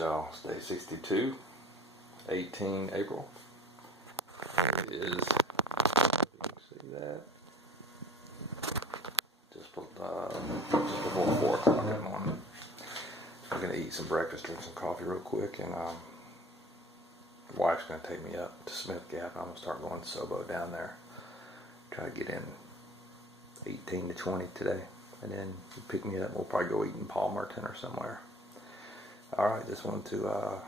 y'all, it's day 62, 18 April. It is, you can see that, just before 4 o'clock in the morning. I'm gonna eat some breakfast, drink some coffee real quick, and the wife's gonna take me up to Smith Gap. I'm gonna start going to SOBO down there. Try to get in 18 to 20 today, and then you pick me up. We'll probably go eat in Palmerton or somewhere. All right, just wanted to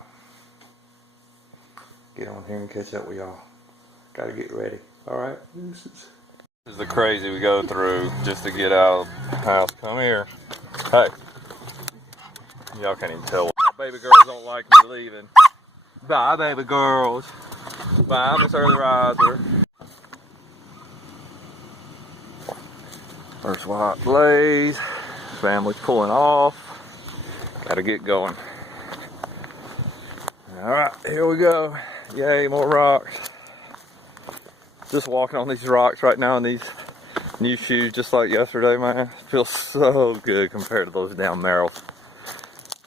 get on here and catch up with y'all. Gotta get ready. All right, this is the crazy we go through just to get out of the house. Come here. Hey, y'all can't even tell. Baby girls don't like me leaving. Bye, baby girls. Bye, Miss Early Riser. First white blaze. Family's pulling off. Gotta get going. Alright, here we go. Yay, more rocks. Just walking on these rocks right now in these new shoes, just like yesterday, man. Feels so good compared to those damn Merrells.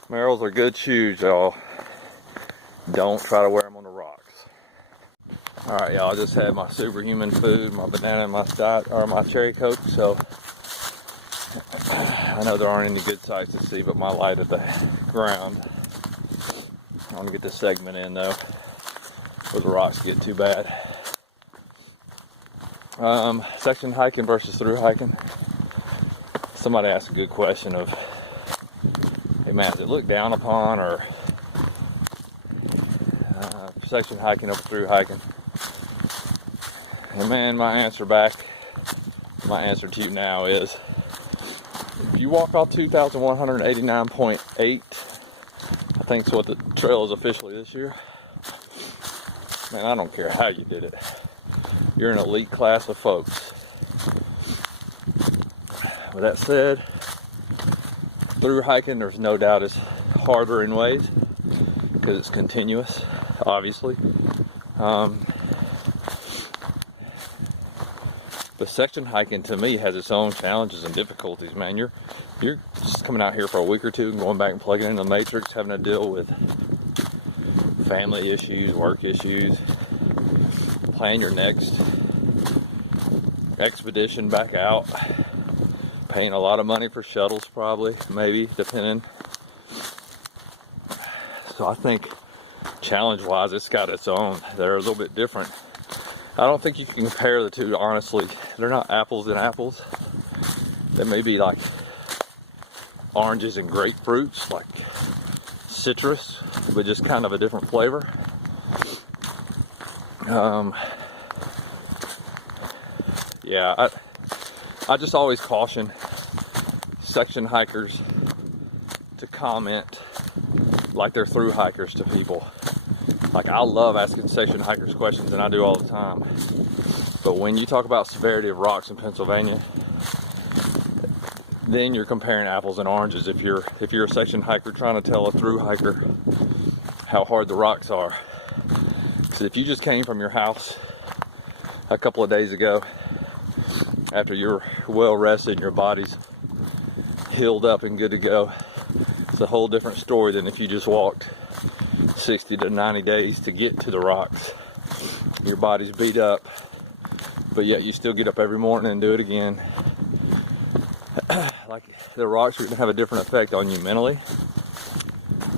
Merrells are good shoes, y'all. Don't try to wear them on the rocks. Alright, y'all, I just had my superhuman food, my banana and my my cherry Coke, so I know there aren't any good sights to see but my light at the ground. I want to get this segment in though, where the rocks get too bad. Section hiking versus through hiking. Somebody asked a good question of, hey man, does it look down upon or section hiking over through hiking? And man, my answer to you now is, if you walk off 2,189.8, I think is what the trail is officially this year, man, I don't care how you did it. You're an elite class of folks. With that said, through hiking, there's no doubt it's harder in ways because it's continuous, obviously. The section hiking to me has its own challenges and difficulties, man. You're just coming out here for a week or two and going back and plugging in the matrix, having to deal with family issues, work issues, plan your next expedition back out, paying a lot of money for shuttles probably, maybe, depending. So I think challenge-wise, it's got its own. They're a little bit different. I don't think you can compare the two, honestly. They're not apples and apples. They may be like oranges and grapefruits, like citrus, but just kind of a different flavor. Yeah, I just always caution section hikers to comment like they're through hikers to people. Like, I love asking section hikers questions, and I do all the time. But when you talk about severity of rocks in Pennsylvania, then you're comparing apples and oranges. If you're a section hiker trying to tell a through hiker how hard the rocks are. So if you just came from your house a couple of days ago, after you're well rested and your body's healed up and good to go, it's a whole different story than if you just walked 60 to 90 days to get to the rocks. Your body's beat up, but yet you still get up every morning and do it again. Like, the rocks are going to have a different effect on you mentally,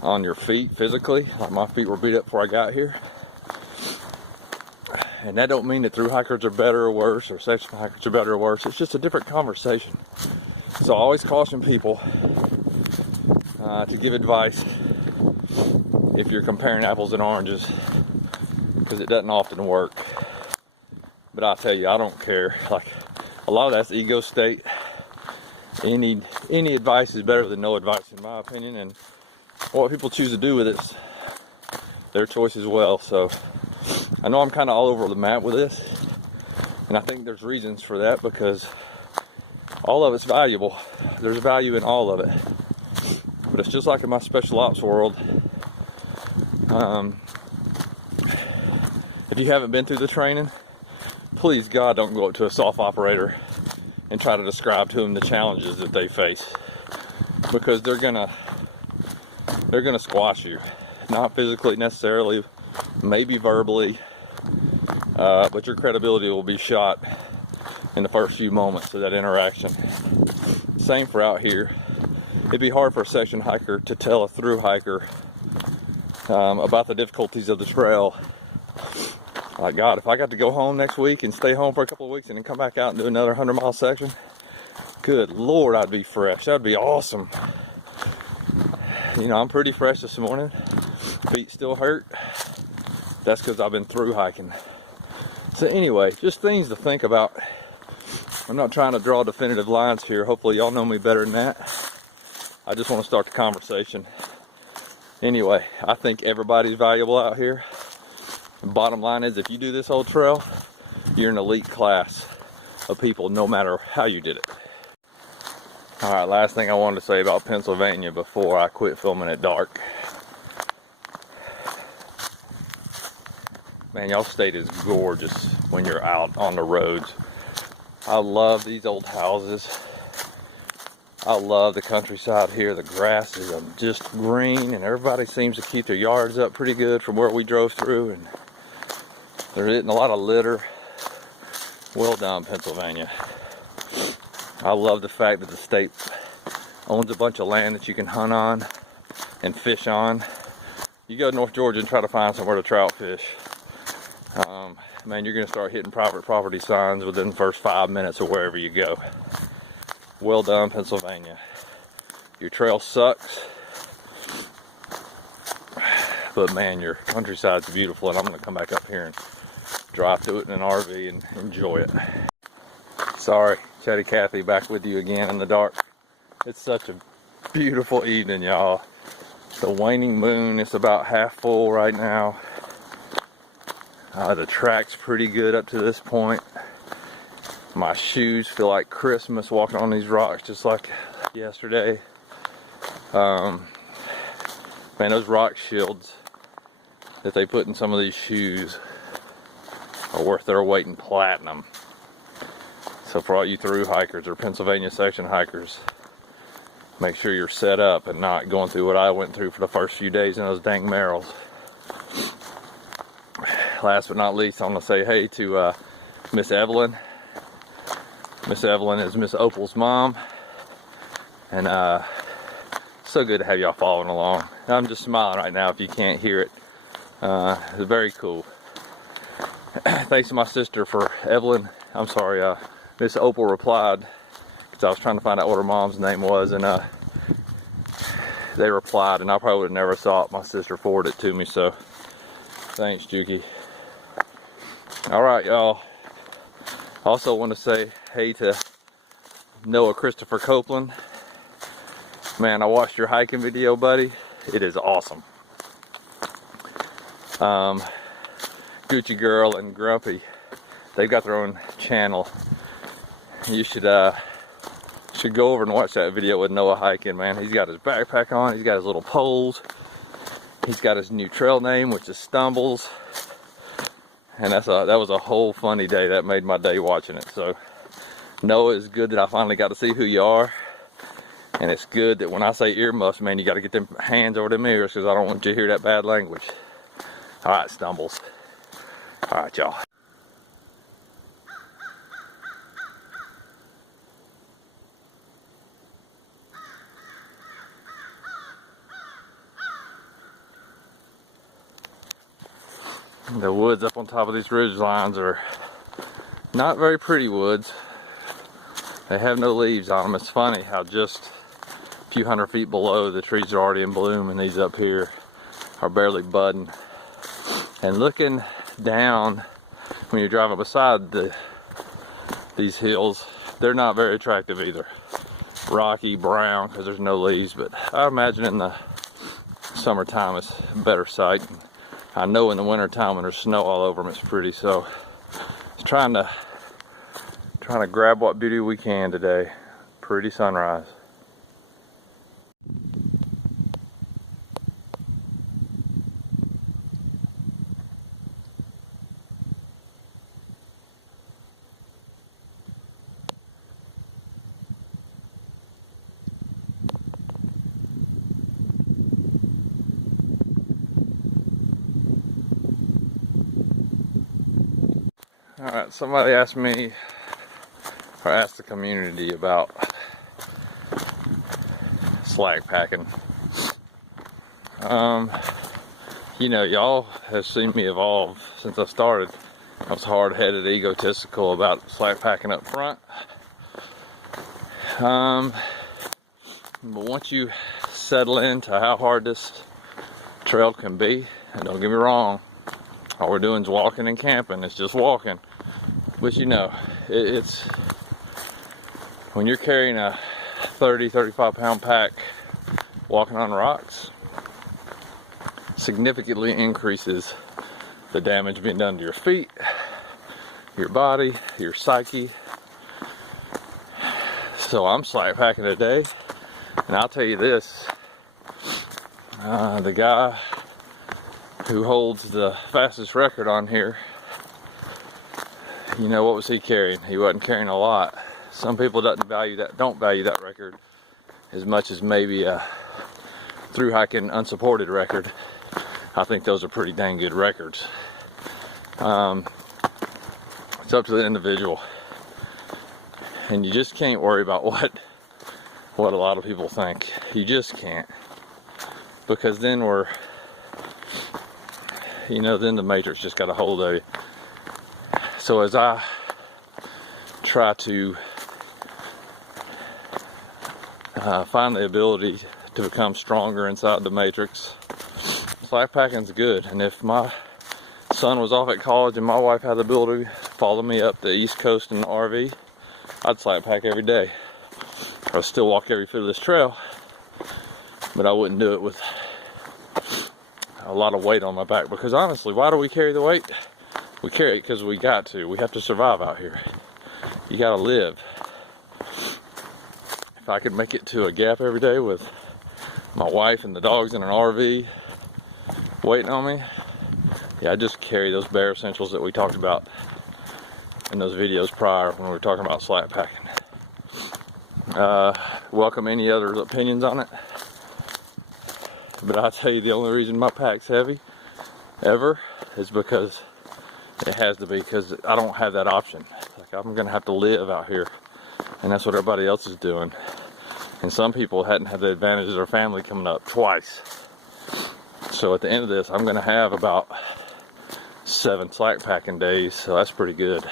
on your feet physically. Like, my feet were beat up before I got here. And that don't mean that through hikers are better or worse, or section hikers are better or worse. It's just a different conversation. So I always caution people to give advice if you're comparing apples and oranges, because it doesn't often work. But I'll tell you, I don't care. Like, a lot of that's ego state. Any advice is better than no advice, in my opinion. And what people choose to do with it's their choice as well. So I know I'm kind of all over the map with this, and I think there's reasons for that, because all of it's valuable. There's value in all of it. But it's just like in my special ops world. If you haven't been through the training, please God, don't go up to a soft operator and try to describe to them the challenges that they face, because they're gonna they're gonna squash you. Not physically necessarily, maybe verbally, but your credibility will be shot in the first few moments of that interaction. Same for out here. It'd be hard for a section hiker to tell a through hiker about the difficulties of the trail. My God, if I got to go home next week and stay home for a couple of weeks and then come back out and do another 100-mile section, good Lord, I'd be fresh. That'd be awesome. You know, I'm pretty fresh this morning. Feet still hurt. That's because I've been through hiking. So anyway, just things to think about. I'm not trying to draw definitive lines here. Hopefully y'all know me better than that. I just want to start the conversation. Anyway, I think everybody's valuable out here. The bottom line is, if you do this whole trail, you're an elite class of people, no matter how you did it. All right, last thing I wanted to say about Pennsylvania before I quit filming at dark. Man, y'all state is gorgeous when you're out on the roads. I love these old houses. I love the countryside here. The grass is just green, and everybody seems to keep their yards up pretty good from where we drove through, and there isn't a lot of litter. Well done, Pennsylvania. I love the fact that the state owns a bunch of land that you can hunt on and fish on. You go to North Georgia and try to find somewhere to trout fish. Man, you're gonna start hitting private property signs within the first 5 minutes of wherever you go. Well done, Pennsylvania. Your trail sucks, but man, your countryside's beautiful, and I'm gonna come back up here and drive through it in an RV and enjoy it. Sorry, Chatty Cathy back with you again in the dark. It's such a beautiful evening, y'all. The waning moon is about half full right now. The track's pretty good up to this point. My shoes feel like Christmas walking on these rocks just like yesterday. Man, those rock shields that they put in some of these shoes are worth their weight in platinum. So for all you through hikers or Pennsylvania section hikers, make sure you're set up and not going through what I went through for the first few days in those dang Merrills. Last but not least, I'm going to say hey to Miss Evelyn. Miss Evelyn is Miss Opal's mom. And so good to have y'all following along. I'm just smiling right now if you can't hear it. It's very cool. Thanks to my sister for Evelyn. I'm sorry, Miss Opal replied, because I was trying to find out what her mom's name was, and they replied, and I probably would have never thought my sister forwarded it to me, so thanks, Juki. All right, y'all. Also want to say hey to Noah Christopher Copeland. Man, I watched your hiking video, buddy. It is awesome. Gucci Girl and Grumpy, they've got their own channel. You should go over and watch that video with Noah hiking, man. He's got his backpack on, he's got his little poles, he's got his new trail name, which is Stumbles. And that was a whole funny day. That made my day watching it. So Noah, it's good that I finally got to see who you are. And it's good that when I say earmuffs, man, you got to get them hands over them ears, because I don't want you to hear that bad language. All right, Stumbles. All right, y'all. The woods up on top of these ridge lines are not very pretty woods. They have no leaves on them. It's funny how just a few hundred feet below the trees are already in bloom, and these up here are barely budding. And looking down when you're driving beside these hills, they're not very attractive either. Rocky, brown, because there's no leaves, but I imagine in the summertime it's a better sight. I know in the wintertime when there's snow all over them, it's pretty. So just trying to grab what beauty we can today. Pretty sunrise. Alright, somebody asked me, or asked the community about slack packing. You know, y'all have seen me evolve since I started. I was hard-headed, egotistical about slack packing up front. But once you settle into how hard this trail can be, and don't get me wrong, all we're doing is walking and camping. It's just walking. But you know, it's when you're carrying a 35 pound pack walking on rocks, significantly increases the damage being done to your feet, your body, your psyche. So I'm slack packing today, and I'll tell you this, the guy who holds the fastest record on here, you know, what was he carrying? He wasn't carrying a lot. Some people don't value that record as much as maybe a through hiking unsupported record. I think those are pretty dang good records. It's up to the individual, and you just can't worry about what a lot of people think. You just can't, because then then the matrix just got a hold of you. So as I try to find the ability to become stronger inside the matrix, slack packing's good. And if my son was off at college and my wife had the ability to follow me up the East Coast in the RV, I'd slack pack every day. I'd still walk every foot of this trail, but I wouldn't do it with a lot of weight on my back. Because honestly, why do we carry the weight? We carry it because we got to. We have to survive out here. You gotta live. If I could make it to a gap every day with my wife and the dogs in an RV waiting on me, yeah, I just carry those bare essentials that we talked about in those videos prior when we were talking about slack packing. Welcome any other opinions on it. But I'll tell you, the only reason my pack's heavy ever is because it has to be, because I don't have that option. Like, I'm gonna have to live out here, and that's what everybody else is doing. And some people hadn't had the advantage of their family coming up twice. So at the end of this, I'm gonna have about 7 slack packing days, so that's pretty good.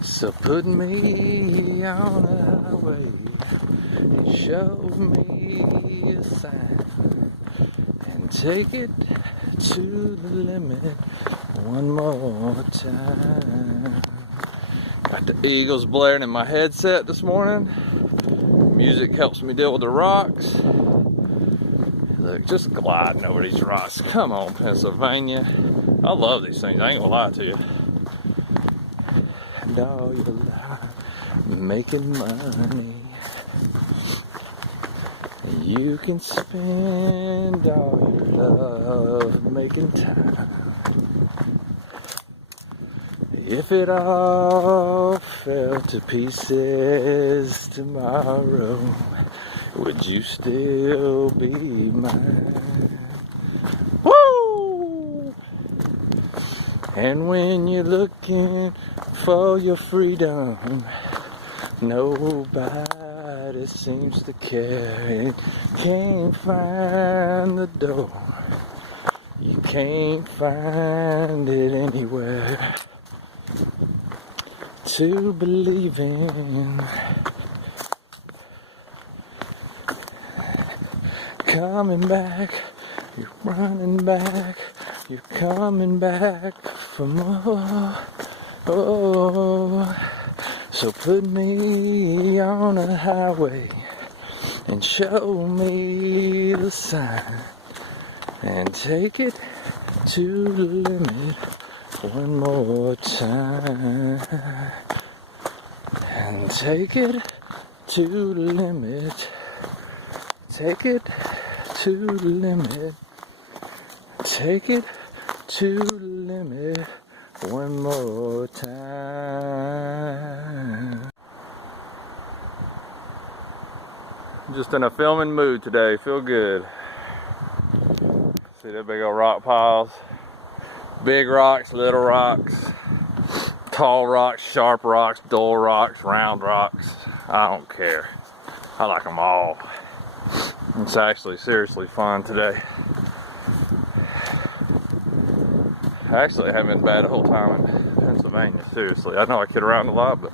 So put me on a highway and show me a sign, and take it to the limit one more time. Got the Eagles blaring in my headset this morning. Music helps me deal with the rocks. Look, just gliding over these rocks. Come on, Pennsylvania. I love these things, I ain't gonna lie to you. And all your life making money, you can spend all your love making time. If it all fell to pieces tomorrow, would you still be mine? Woo! And when you're looking for your freedom, nobody seems to care, and can't find the door. You can't find it anywhere to believe in. Coming back, you're running back, you're coming back for more. Oh, so put me on a highway and show me the sign, and take it to the limit one more time, and take it to the limit, take it to the limit, take it to the limit one more time. Just in a filming mood today, feel good. See that big old rock piles? Big rocks, little rocks, tall rocks, sharp rocks, dull rocks, round rocks. I don't care. I like them all. It's actually seriously fun today. Actually, I haven't been bad the whole time in Pennsylvania, seriously. I know I kid around a lot, but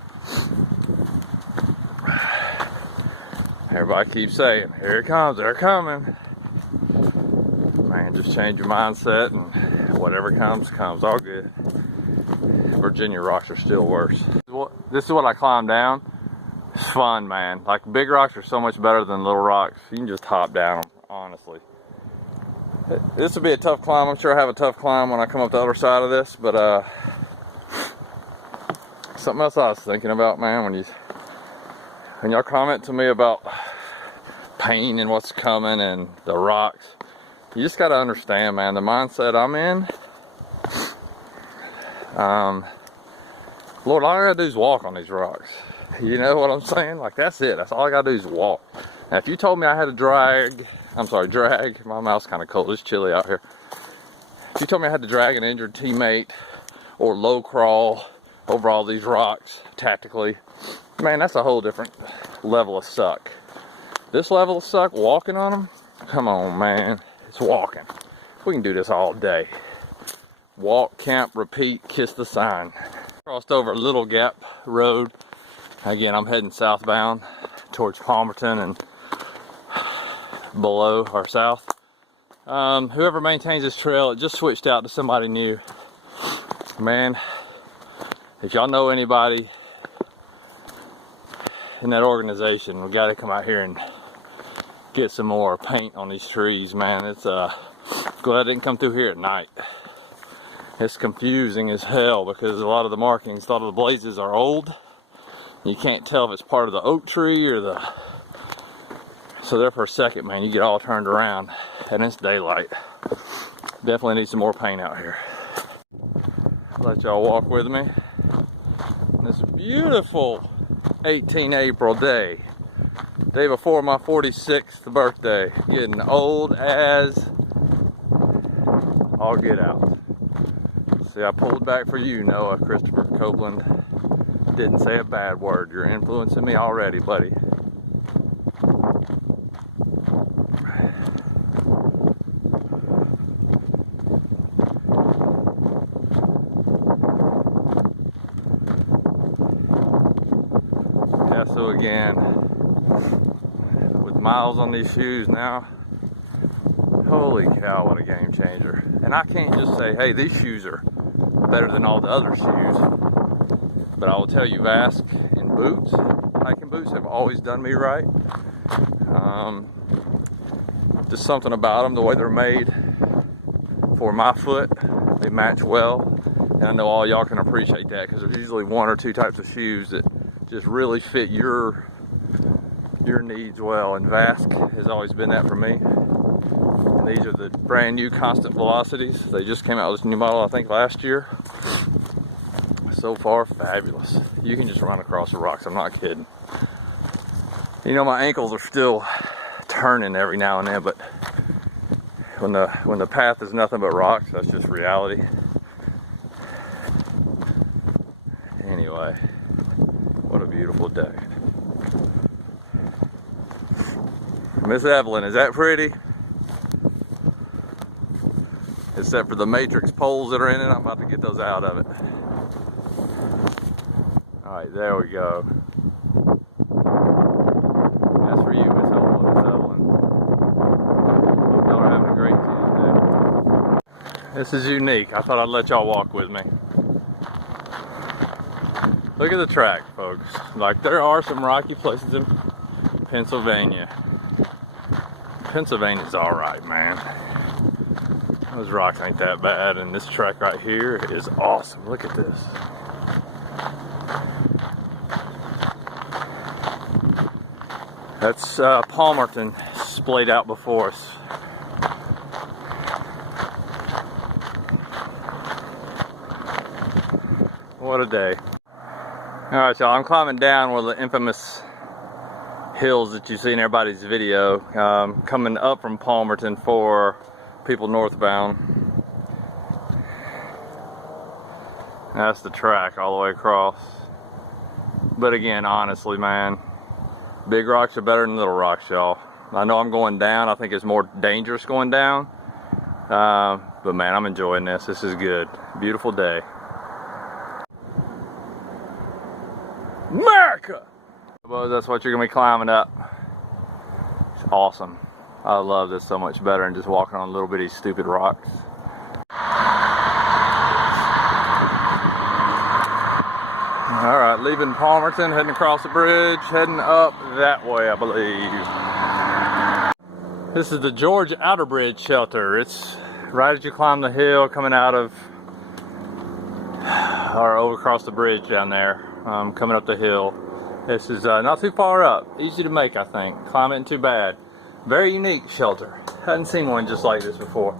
everybody keeps saying, here it comes, they're coming. Man, just change your mindset and whatever comes, comes. All good. Virginia rocks are still worse. This is what I climb down. It's fun, man. Like, big rocks are so much better than little rocks. You can just hop down them, honestly. This would be a tough climb. I'm sure I have a tough climb when I come up the other side of this, but something else I was thinking about, man, when y'all comment to me about pain and what's coming and the rocks, you just got to understand, man, the mindset I'm in. Lord, all I gotta do is walk on these rocks. You know what I'm saying? Like, that's it. That's all I gotta do is walk. Now, if you told me I had to drag, my mouth's kind of cold, it's chilly out here. If you told me I had to drag an injured teammate or low crawl over all these rocks tactically, man, that's a whole different level of suck. This level of suck, walking on them, come on, man, it's walking. We can do this all day. Walk, camp, repeat, kiss the sign. Crossed over a Little Gap Road. Again, I'm heading southbound towards Palmerton and below or south. Whoever maintains this trail, it just switched out to somebody new. Man, if y'all know anybody in that organization, we got to come out here and get some more paint on these trees, man. It's glad I didn't come through here at night. It's confusing as hell because a lot of the markings, a lot of the blazes are old. You can't tell if it's part of the oak tree or the... So there for a second, man, you get all turned around and it's daylight. Definitely need some more paint out here. Let y'all walk with me. This beautiful 18 April day. Day before my 46th birthday. Getting old as all get out. See, I pulled back for you, Noah Christopher Copeland. Didn't say a bad word. You're influencing me already, buddy. Yeah, so again, with miles on these shoes now, holy cow, what a game changer. And I can't just say, hey, these shoes are better than all the other shoes. But I will tell you, Vask and boots, hiking boots, have always done me right. Just something about them, the way they're made for my foot, they match well. And I know all y'all can appreciate that because there's usually one or two types of shoes that just really fit your needs well. And Vask has always been that for me. And these are the brand new Constant Velocities. They just came out with this new model, I think, last year. So far, fabulous. You can just run across the rocks, I'm not kidding. You know, my ankles are still turning every now and then, but when the path is nothing but rocks, that's just reality. Anyway, what a beautiful day. Miss Evelyn, is that pretty? Except for the matrix poles that are in it, I'm about to get those out of it. Alright, there we go. That's for you, Miss Evelyn. Hope y'all are having a great Tuesday. This is unique. I thought I'd let y'all walk with me. Look at the track, folks. Like, there are some rocky places in Pennsylvania. Pennsylvania's alright, man. Those rocks ain't that bad, and this track right here is awesome. Look at this. That's Palmerton splayed out before us. What a day. Alright, y'all, I'm climbing down one of the infamous hills that you see in everybody's video. Coming up from Palmerton for people northbound. That's the track all the way across. But again, honestly, man, big rocks are better than little rocks, y'all. I know I'm going down. I think it's more dangerous going down. But man, I'm enjoying this. This is good. Beautiful day. America! Well, that's what you're gonna be climbing up. It's awesome. I love this so much better than just walking on little bitty stupid rocks. All right, leaving Palmerton, heading across the bridge, heading up that way, I believe. This is the George Outer Bridge shelter. It's right as you climb the hill coming out of, or over across the bridge down there, coming up the hill. This is not too far up, easy to make, I think. Climbing ain't too bad. Very unique shelter. Hadn't seen one just like this before.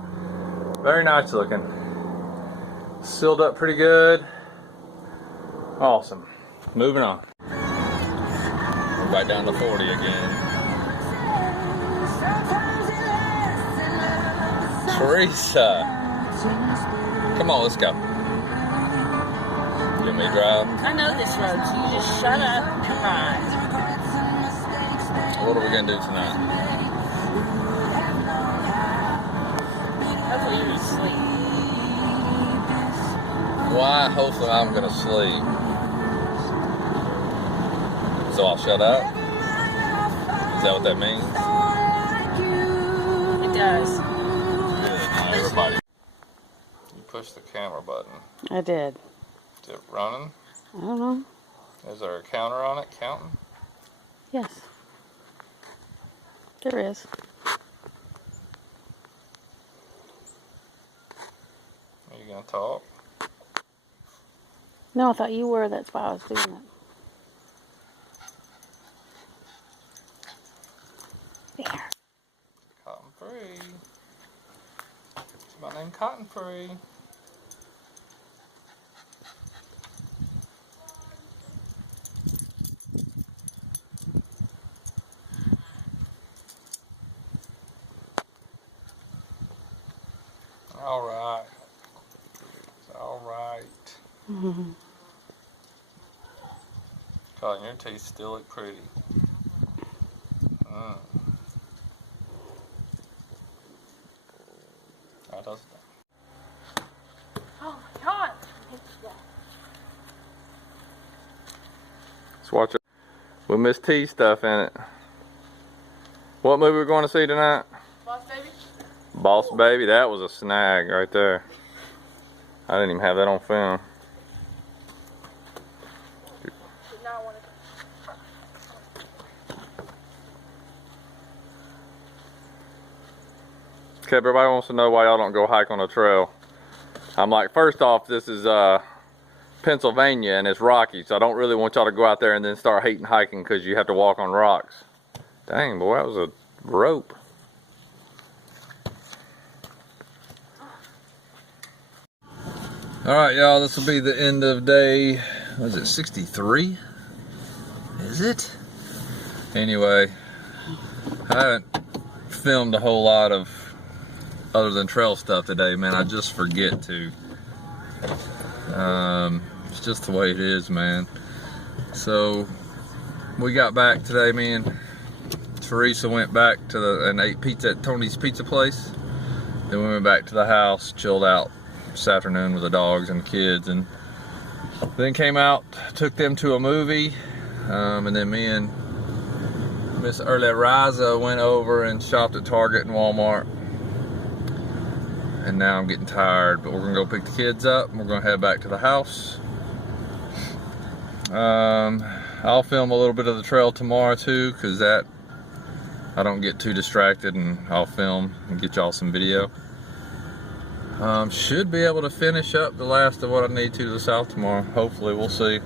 Very nice looking. Sealed up pretty good. Awesome. Moving on. We're back down to 40 again. Teresa. Come on, let's go. You want me to drive? I know this road, so you just shut up and ride. What are we going to do tonight? Hopefully you're asleep. Why? Hopefully I'm going to sleep. So I'll shut up? Is that what that means? It does. Good. Now everybody. You push the camera button. I did. Is it running? I don't know. Is there a counter on it counting? Yes. There is. Are you going to talk? No, I thought you were. That's why I was doing it. There. Cotton free. It's my name Cotton Free. All right. It's all right. Mm-hmm. Cotton, your teeth still look pretty. That does that. Oh my God! Let's watch it. We missed T stuff in it. What movie we going to see tonight? Boss Baby? Boss Baby. That was a snag right there. I didn't even have that on film. Did not want to. Okay, everybody wants to know why y'all don't go hike on a trail. I'm like, first off, this is Pennsylvania and it's rocky, so I don't really want y'all to go out there and then start hating hiking because you have to walk on rocks. Dang, boy, that was a rope. Alright, y'all, this will be the end of day, what is it, 63? Is it? Anyway, I haven't filmed a whole lot of other than trail stuff today, man. I just forget to. It's just the way it is, man. So we got back today. Me and Teresa went back to and ate pizza at Tony's Pizza Place. Then we went back to the house, chilled out this afternoon with the dogs and the kids, and then came out, took them to a movie, and then me and Miss Early Riza went over and shopped at Target and Walmart. And now I'm getting tired, but we're gonna go pick the kids up and we're gonna head back to the house. I'll film a little bit of the trail tomorrow too, because that I don't get too distracted, and I'll film and get y'all some video. Should be able to finish up the last of what I need to the south tomorrow. Hopefully, we'll see.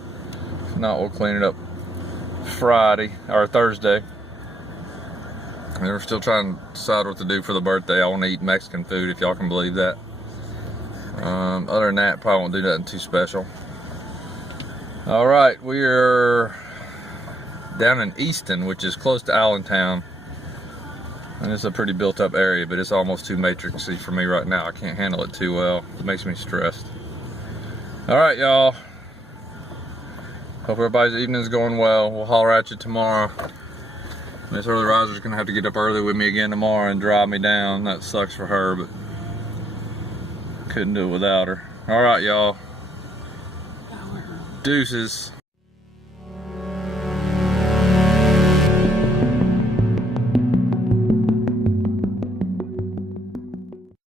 If not, we'll clean it up Friday or Thursday. And we're still trying to decide what to do for the birthday. I want to eat Mexican food, if y'all can believe that. Other than that, probably won't do nothing too special. All right, we are down in Easton, which is close to Allentown. And it's a pretty built up area, but it's almost too matrixy for me right now. I can't handle it too well. It makes me stressed. All right, y'all. Hope everybody's evening's going well. We'll holler at you tomorrow. Miss Early Riser's gonna have to get up early with me again tomorrow and drive me down. That sucks for her, but couldn't do it without her. All right, y'all. Deuces.